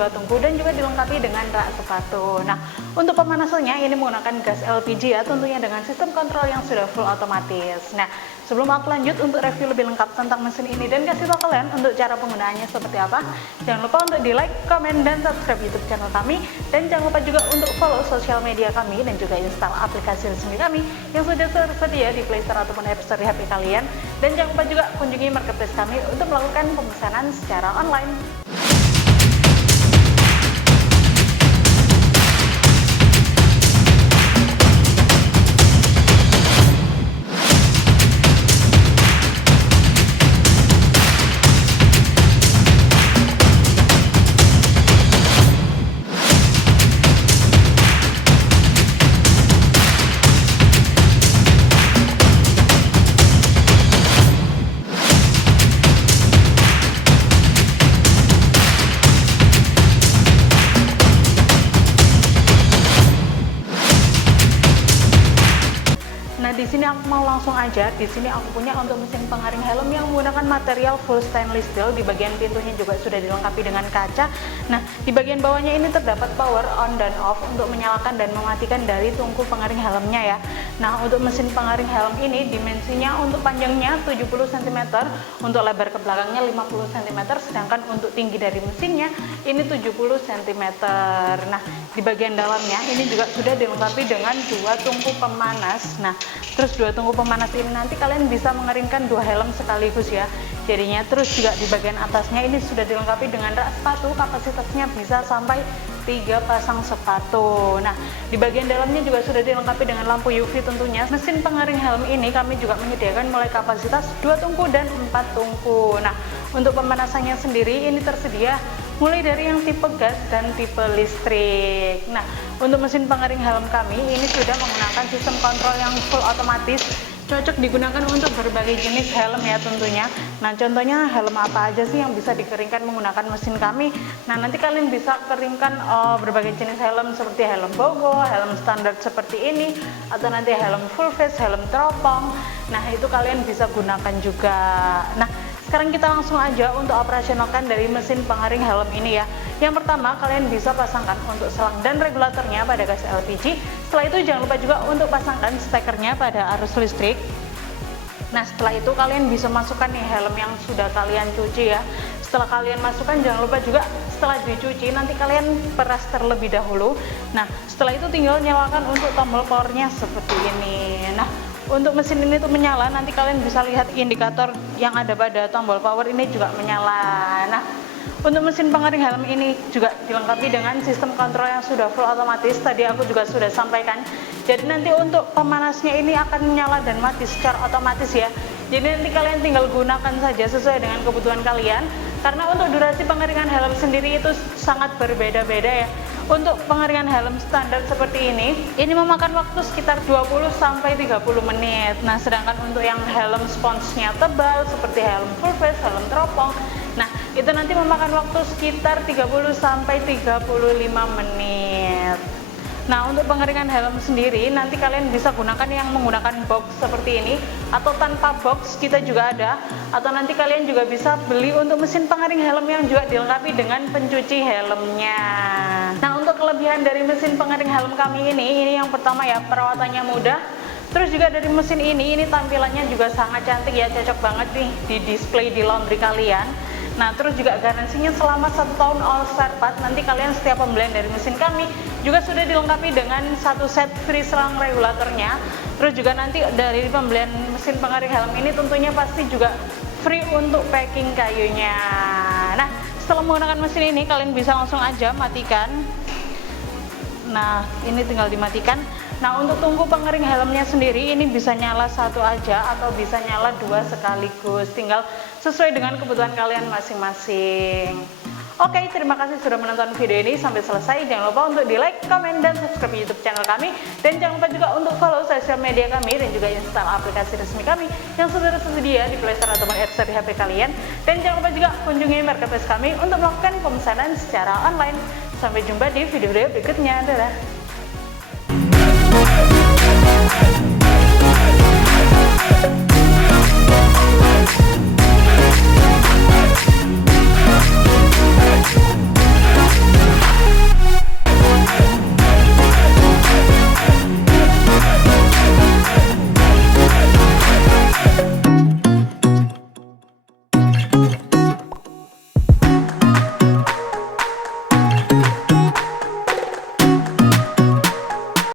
2 tungku dan juga dilengkapi dengan rak sepatu. Nah, untuk pemanasannya ini menggunakan gas LPG ya, tentunya dengan sistem kontrol yang sudah full otomatis. Nah, sebelum aku lanjut untuk review lebih lengkap tentang mesin ini dan kasih tahu kalian untuk cara penggunaannya seperti apa, jangan lupa untuk di like, komen, dan subscribe YouTube channel kami, dan jangan lupa juga untuk follow sosial media kami dan juga install aplikasi resmi kami yang sudah tersedia di Play Store ataupun App Store di HP kalian, dan jangan lupa juga kunjungi marketplace kami untuk melakukan pemesanan secara online. Nah, di sini aku mau langsung aja. Di sini aku punya untuk mesin pengering helm yang menggunakan material full stainless steel. Di bagian pintunya juga sudah dilengkapi dengan kaca. Nah, di bagian bawahnya ini terdapat power on dan off untuk menyalakan dan mematikan dari tungku pengering helmnya ya. Nah, untuk mesin pengering helm ini dimensinya untuk panjangnya 70 cm, untuk lebar ke belakangnya 50 cm, sedangkan untuk tinggi dari mesinnya ini 70 cm. Nah, di bagian dalamnya ini juga sudah dilengkapi dengan 2 tungku pemanas. Nah, terus 2 tungku pemanas ini nanti kalian bisa mengeringkan 2 helm sekaligus ya jadinya. Terus juga di bagian atasnya ini sudah dilengkapi dengan rak sepatu, kapasitasnya bisa sampai 3 pasang sepatu. Nah, di bagian dalamnya juga sudah dilengkapi dengan lampu UV tentunya. Mesin pengering helm ini kami juga menyediakan mulai kapasitas 2 tungku dan 4 tungku. Nah, untuk pemanasannya sendiri ini tersedia mulai dari yang tipe gas dan tipe listrik. Nah, untuk mesin pengering helm kami ini sudah menggunakan sistem kontrol yang full otomatis, cocok digunakan untuk berbagai jenis helm ya tentunya. Nah, contohnya helm apa aja sih yang bisa dikeringkan menggunakan mesin kami? Nah, nanti kalian bisa keringkan berbagai jenis helm seperti helm Bogo, helm standar seperti ini, atau nanti helm full face, helm teropong. Nah, itu kalian bisa gunakan juga. Nah, sekarang kita langsung aja untuk operasionalkan dari mesin pengering helm ini ya. Yang pertama, kalian bisa pasangkan untuk selang dan regulatornya pada gas LPG. Setelah itu jangan lupa juga untuk pasangkan stekernya pada arus listrik. Nah, setelah itu kalian bisa masukkan nih helm yang sudah kalian cuci ya. Setelah kalian masukkan, jangan lupa juga setelah dicuci nanti kalian peras terlebih dahulu. Nah, setelah itu tinggal nyalakan untuk tombol powernya seperti ini. Nah, untuk mesin ini tuh menyala, nanti kalian bisa lihat indikator yang ada pada tombol power ini juga menyala. Nah, untuk mesin pengering helm ini juga dilengkapi dengan sistem kontrol yang sudah full otomatis. Tadi aku juga sudah sampaikan. Jadi nanti untuk pemanasnya ini akan menyala dan mati secara otomatis ya. Jadi nanti kalian tinggal gunakan saja sesuai dengan kebutuhan kalian. Karena untuk durasi pengeringan helm sendiri itu sangat berbeda-beda ya. Untuk pengeringan helm standar seperti ini memakan waktu sekitar 20-30 menit. Nah, sedangkan untuk yang helm sponsnya tebal seperti helm full face, helm teropong, nah itu nanti memakan waktu sekitar 30-35 menit. Nah, untuk pengeringan helm sendiri nanti kalian bisa gunakan yang menggunakan box seperti ini, atau tanpa box kita juga ada, atau nanti kalian juga bisa beli untuk mesin pengering helm yang juga dilengkapi dengan pencuci helmnya. Nah, untuk kelebihan dari mesin pengering helm kami ini yang pertama ya, perawatannya mudah. Terus juga dari mesin ini tampilannya juga sangat cantik ya, cocok banget nih di display di laundry kalian. Nah, terus juga garansinya selama 1 tahun all spare part. Nanti kalian setiap pembelian dari mesin kami juga sudah dilengkapi dengan 1 set free selang regulatornya. Terus juga nanti dari pembelian mesin pengering helm ini tentunya pasti juga free untuk packing kayunya. Nah, setelah menggunakan mesin ini kalian bisa langsung aja matikan. Nah, ini tinggal dimatikan. Nah, untuk tungku pengering helmnya sendiri ini bisa nyala 1 aja atau bisa nyala 2 sekaligus, tinggal sesuai dengan kebutuhan kalian masing-masing. Oke, terima kasih sudah menonton video ini sampai selesai. Jangan lupa untuk di like, komen, dan subscribe YouTube channel kami, dan jangan lupa juga untuk follow sosial media kami dan juga install aplikasi resmi kami yang sudah tersedia di Play Store ataupun App Store di HP kalian. Dan jangan lupa juga kunjungi marketplace kami untuk melakukan pemesanan secara online. Sampai jumpa di video-video berikutnya. Dadah.